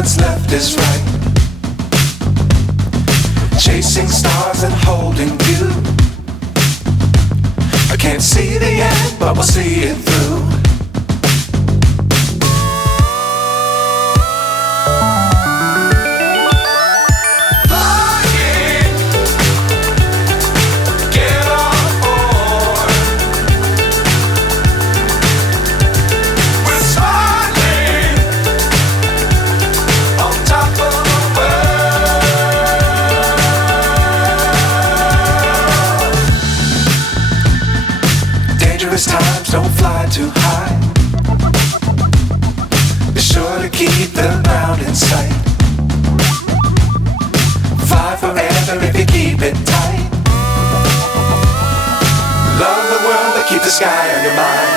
what's left is right. Chasing stars and holding you. I can't see the end, but we'll see it through. Times don't fly too high. Be sure to keep the ground in sight. Fly forever if you keep it tight. Love the world but keep the sky on your mind.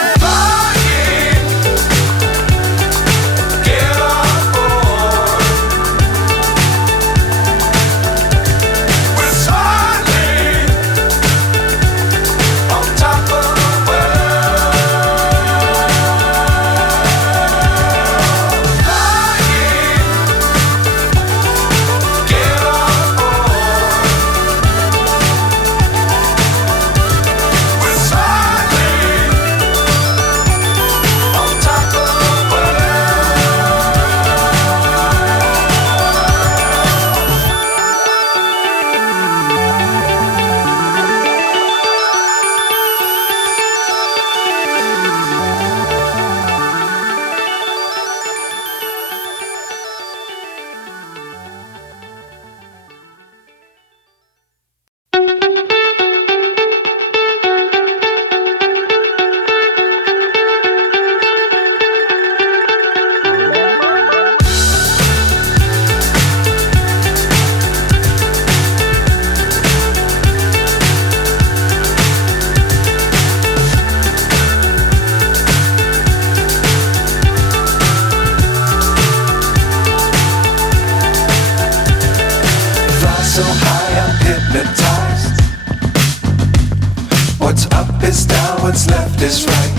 So high I'm hypnotized. What's up is down, what's left is right.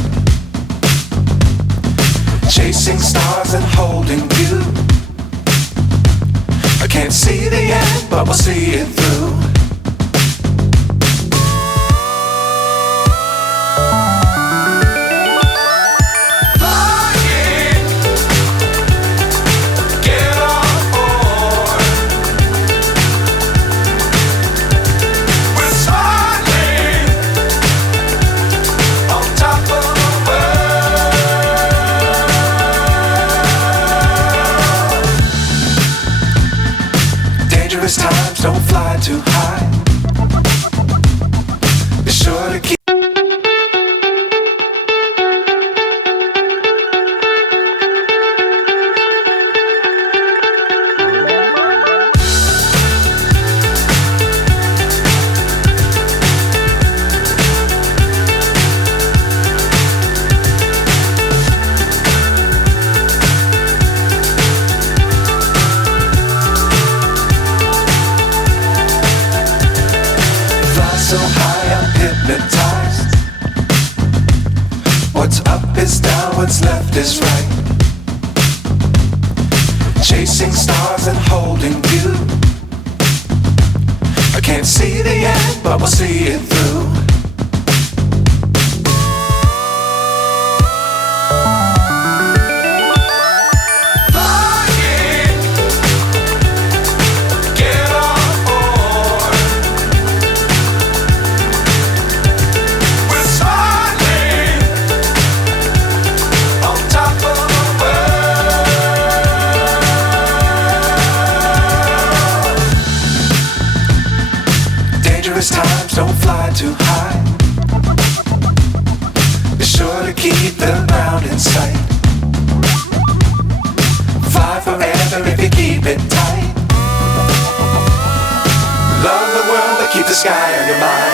Chasing stars and holding you. I can't see the end, but we'll see it through. Times don't fly too high. Be sure to keep. So high I'm hypnotized. What's up is down, what's left is right. Chasing stars and holding you. I can't see the end, but we'll see it through. Times don't fly too high. Be sure to keep the ground in sight. Fly forever if you keep it tight. Love the world but keep the sky on your mind.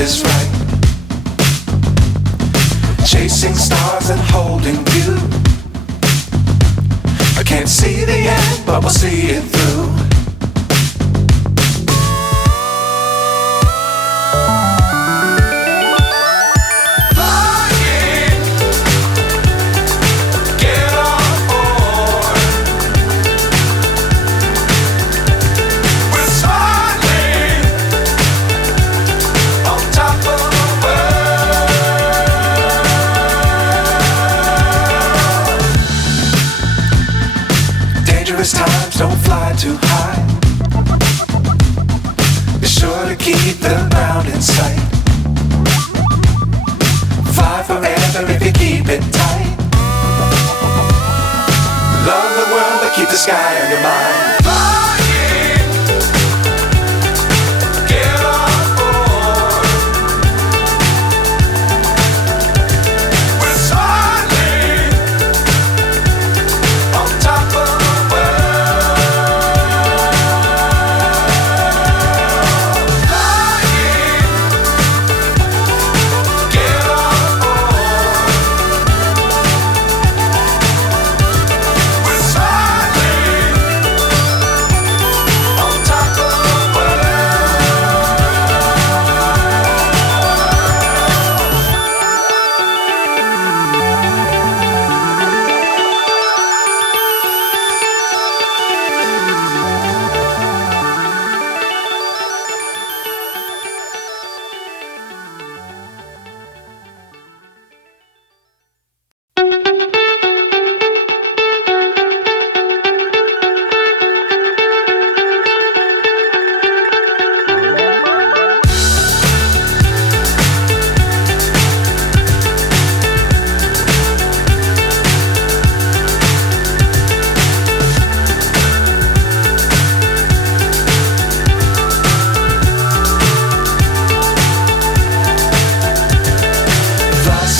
is right. Chasing stars and holding you. I can't see the end, but we'll see it through. Times don't fly too high. Be sure to keep the ground in sight. Fly forever if you keep it tight. Love the world but keep the sky on your mind.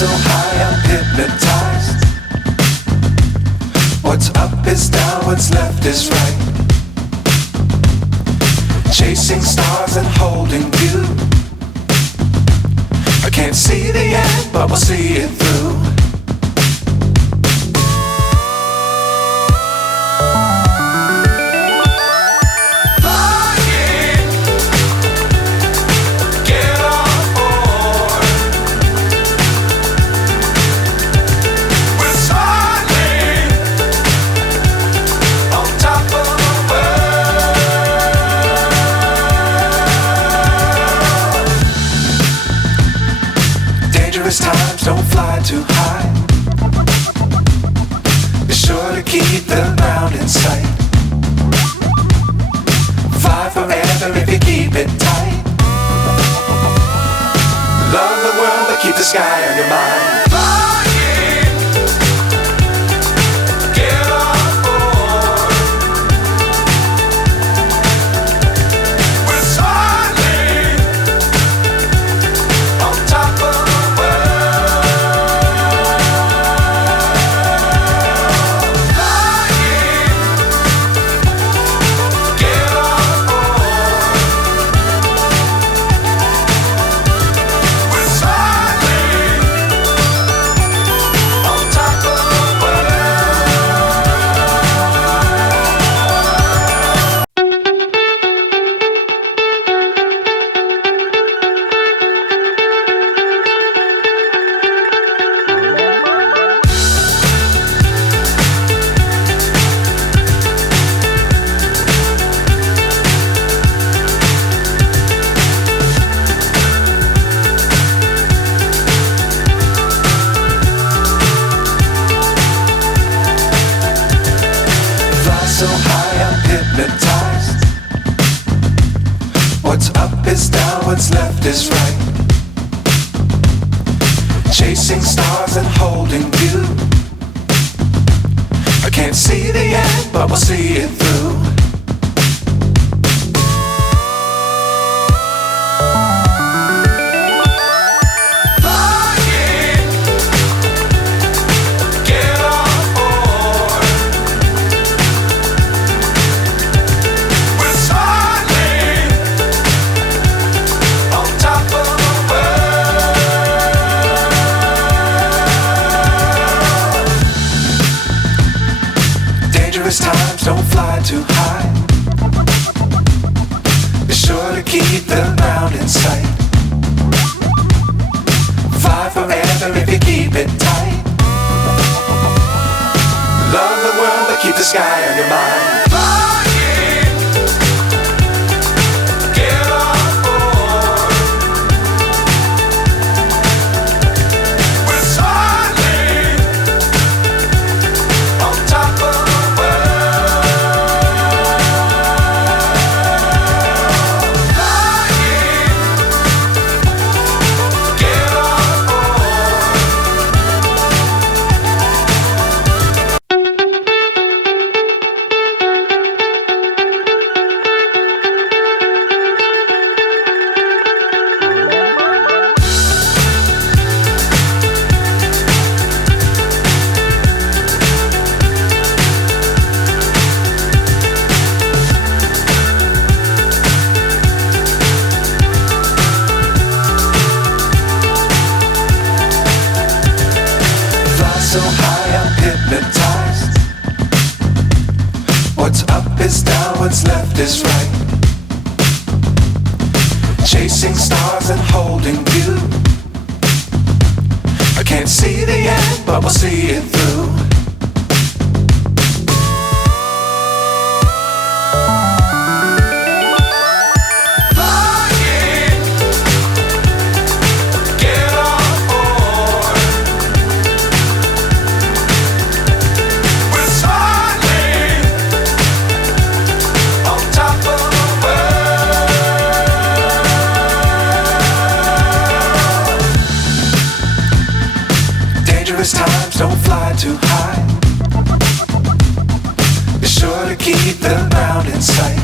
So high I'm hypnotized. What's up is down, what's left is right. Chasing stars and holding you. I can't see the end, but we'll see it through. Times don't fly too high. Be sure to keep the ground in sight. Fly forever if you keep it tight. Love the world but keep the sky on your mind. So high I'm hypnotized. What's up is down, what's left is right. Chasing stars and holding you. I can't see the end, but we'll see it through. Top of the world. Dangerous times, don't fly too high. Be sure to keep the ground in sight. Fly forever if you keep it tight. Love the world, but keep the sky on your mind. Flying, get on board. We're soaring on top of the world. Flying, get on board. So high I'm hypnotized. What's up is down, what's left is right. Chasing stars and holding you. I can't see the end, but we'll see it through. Flying, get on board. We're soaring on top of the world. Dangerous times, don't fly too high. Be sure to keep the ground in sight.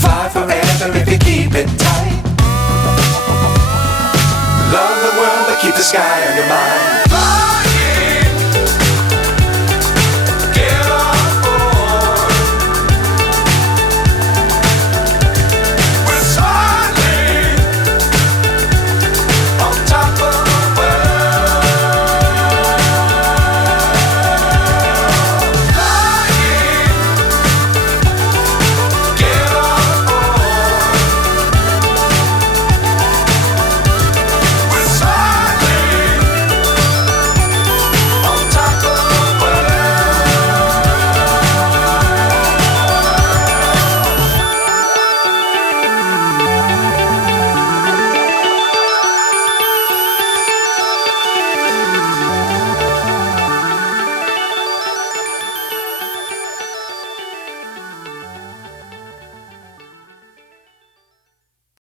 Fly forever if you keep it tight. Love the world, but keep the sky on your mind.